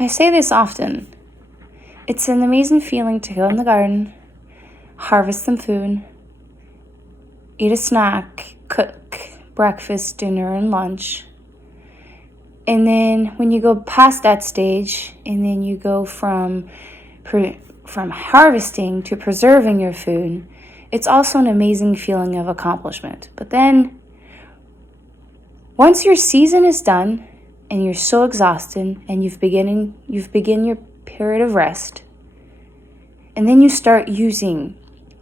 I say this often. It's an amazing feeling to go in the garden, harvest some food, eat a snack, cook breakfast, dinner, and lunch. And then when you go past that stage, and then you go from harvesting to preserving your food, it's also an amazing feeling of accomplishment. But then, once your season is done, and you're so exhausted, and you've begin your period of rest, and then you start using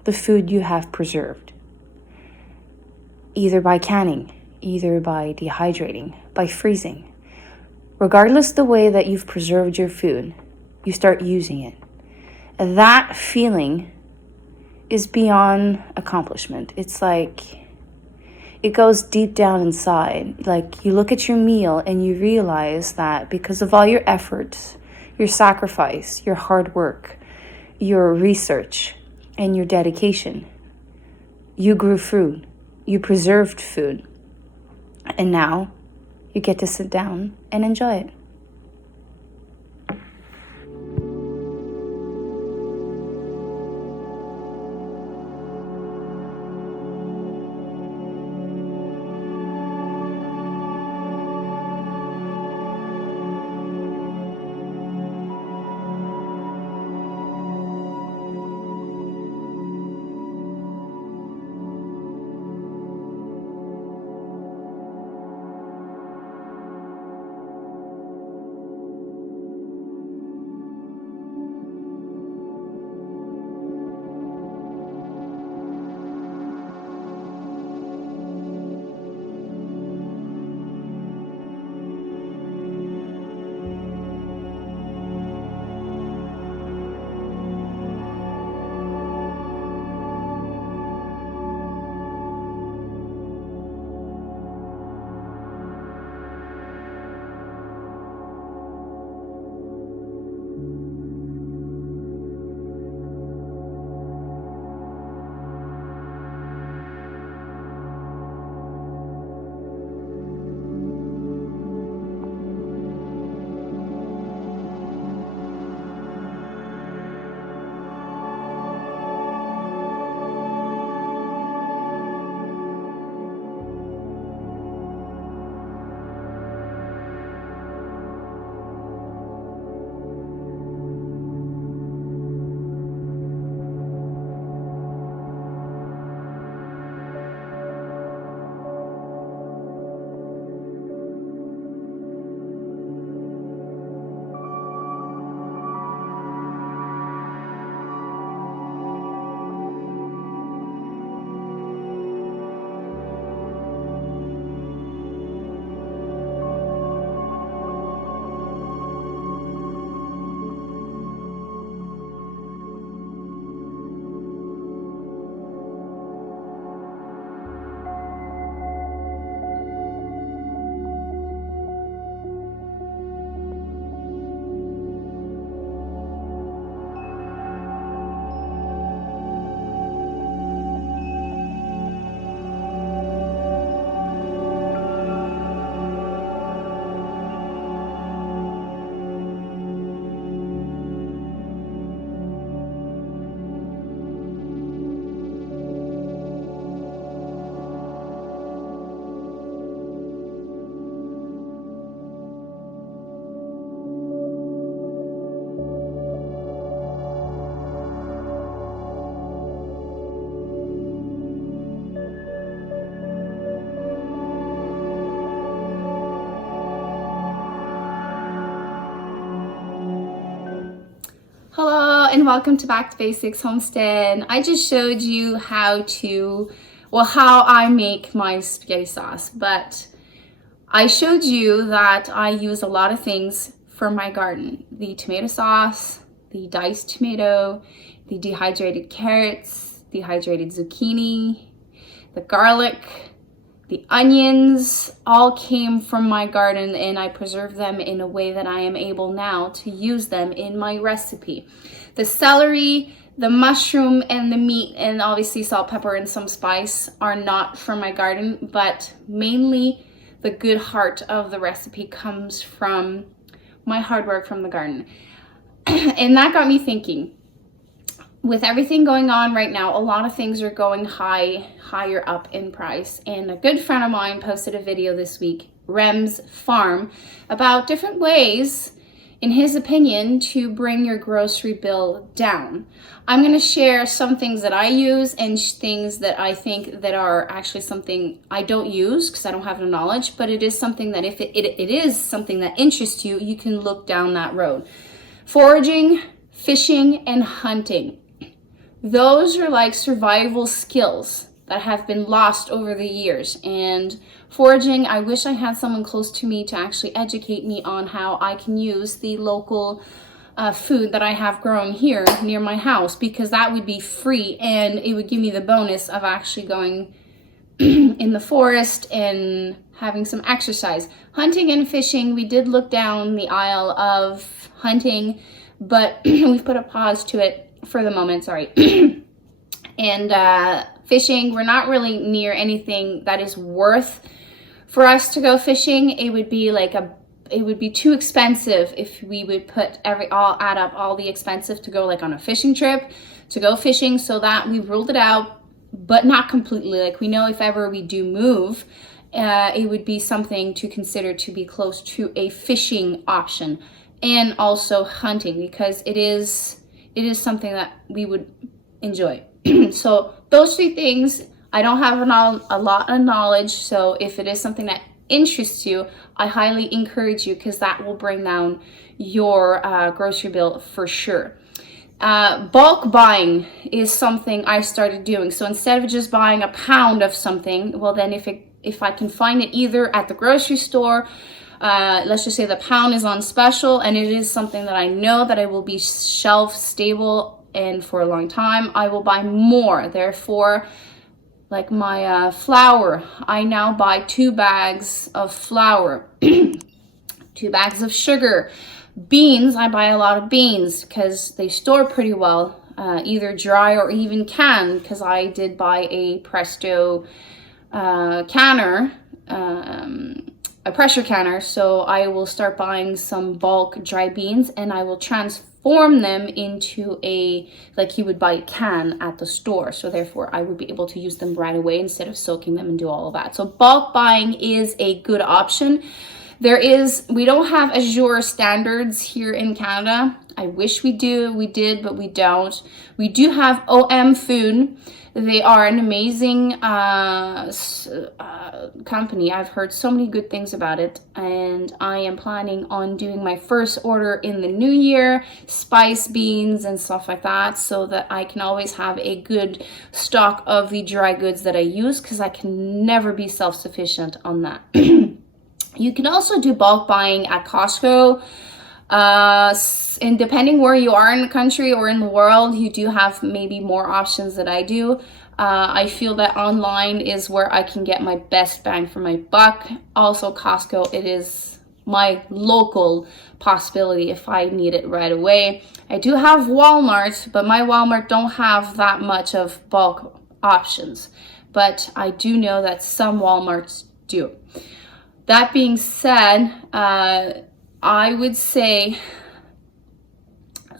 the food you have preserved, either by canning, either by dehydrating, by freezing. Regardless the way that you've preserved your food, you start using it. That feeling is beyond accomplishment. It's like it goes deep down inside. Like you look at your meal and you realize that because of all your efforts, your sacrifice, your hard work, your research, and your dedication, you grew food, you preserved food, and now you get to sit down and enjoy it. Hello and welcome to Back to Basics Homestead. I just showed you how I make my spaghetti sauce, but I showed you that I use a lot of things from my garden. The tomato sauce, the diced tomato, the dehydrated carrots, dehydrated zucchini, the garlic, the onions all came from my garden, and I preserved them in a way that I am able now to use them in my recipe. The celery, the mushroom, and the meat, and obviously salt, pepper, and some spice are not from my garden, but mainly the good heart of the recipe comes from my hard work from the garden. And that got me thinking, with everything going on right now, a lot of things are going higher up in price. And a good friend of mine posted a video this week, Rem's Farm, about different ways, in his opinion, to bring your grocery bill down. I'm going to share some things that I use and things that I think that are actually something I don't use because I don't have the knowledge, but it is something that if it is something that interests you, you can look down that road. Foraging, fishing, and hunting. Those are like survival skills that have been lost over the years. And foraging, I wish I had someone close to me to actually educate me on how I can use the local food that I have grown here near my house, because that would be free and it would give me the bonus of actually going in the forest and having some exercise. Hunting and fishing, we did look down the aisle of hunting, but we've put a pause to it for the moment, sorry. And fishing, we're not really near anything that is worth for us to go fishing. It would be too expensive if we would add up all the expensive to go like on a fishing trip to go fishing, so that we ruled it out, but not completely. Like, we know if ever we do move, it would be something to consider to be close to a fishing option, and also hunting, because it is something that we would enjoy. So those three things, I don't have a lot of knowledge, so if it is something that interests you, I highly encourage you, because that will bring down your grocery bill for sure. Bulk buying is something I started doing. So instead of just buying a pound of something, well then if I can find it either at the grocery store, let's just say the pound is on special and it is something that I know that I will be shelf stable and for a long time, I will buy more. Therefore, like my flour, I now buy 2 bags of flour, 2 bags of sugar. Beans, I buy a lot of beans because they store pretty well, either dry or even canned, because I did buy a Presto canner, a pressure canner, so I will start buying some bulk dry beans and I will transform them into like you would buy a can at the store. So therefore I would be able to use them right away instead of soaking them and do all of that. So bulk buying is a good option. We don't have Azure standards here in Canada. I wish we did, but we don't. We do have OM Food. They are an amazing company. I've heard so many good things about it, and I am planning on doing my first order in the new year, spice beans and stuff like that, so that I can always have a good stock of the dry goods that I use, because I can never be self-sufficient on that. You can also do bulk buying at Costco. And depending where you are in the country or in the world, you do have maybe more options than I do. I feel that online is where I can get my best bang for my buck. Also Costco, it is my local possibility if I need it right away. I do have Walmart, but my Walmart don't have that much of bulk options. But I do know that some Walmarts do. That being said, I would say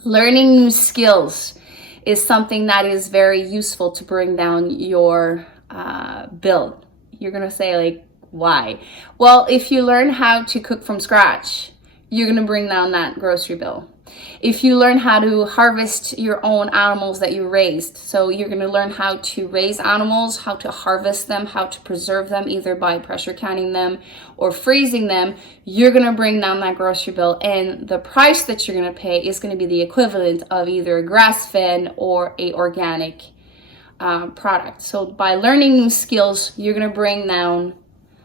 learning new skills is something that is very useful to bring down your bill. You're gonna say, like, why? Well, if you learn how to cook from scratch, you're gonna bring down that grocery bill. If you learn how to harvest your own animals that you raised, so you're going to learn how to raise animals, how to harvest them, how to preserve them, either by pressure canning them or freezing them, you're going to bring down that grocery bill, and the price that you're going to pay is going to be the equivalent of either a grass-fed or a organic product. So by learning new skills, you're going to bring down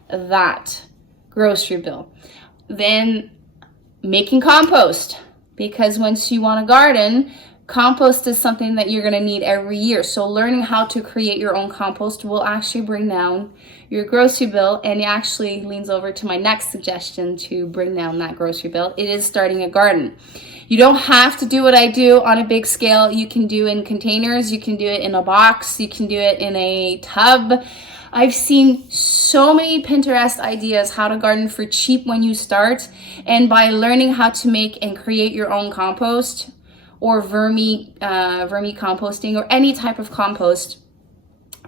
that grocery bill. Then making compost. Because once you want a garden, compost is something that you're going to need every year. So learning how to create your own compost will actually bring down your grocery bill. And it actually leans over to my next suggestion to bring down that grocery bill. It is starting a garden. You don't have to do what I do on a big scale. You can do it in containers. You can do it in a box. You can do it in a tub. I've seen so many Pinterest ideas how to garden for cheap when you start, and by learning how to make and create your own compost or vermi composting or any type of compost,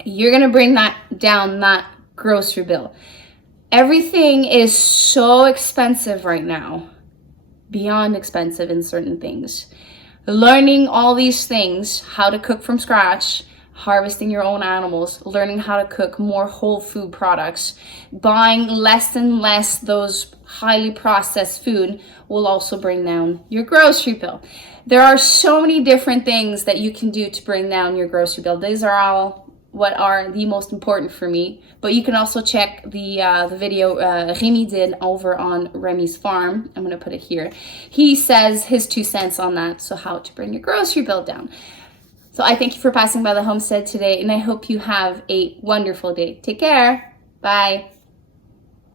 you're gonna bring that down, that grocery bill. Everything is so expensive right now, beyond expensive in certain things. Learning all these things, how to cook from scratch, harvesting your own animals, learning how to cook more whole food products, buying less and less those highly processed food will also bring down your grocery bill. There are so many different things that you can do to bring down your grocery bill. These are all what are the most important for me, but you can also check the video Remi did over on Remi's farm. I'm gonna put it here. He says his 2 cents on that, so how to bring your grocery bill down. So I thank you for passing by the homestead today, and I hope you have a wonderful day. Take care. Bye.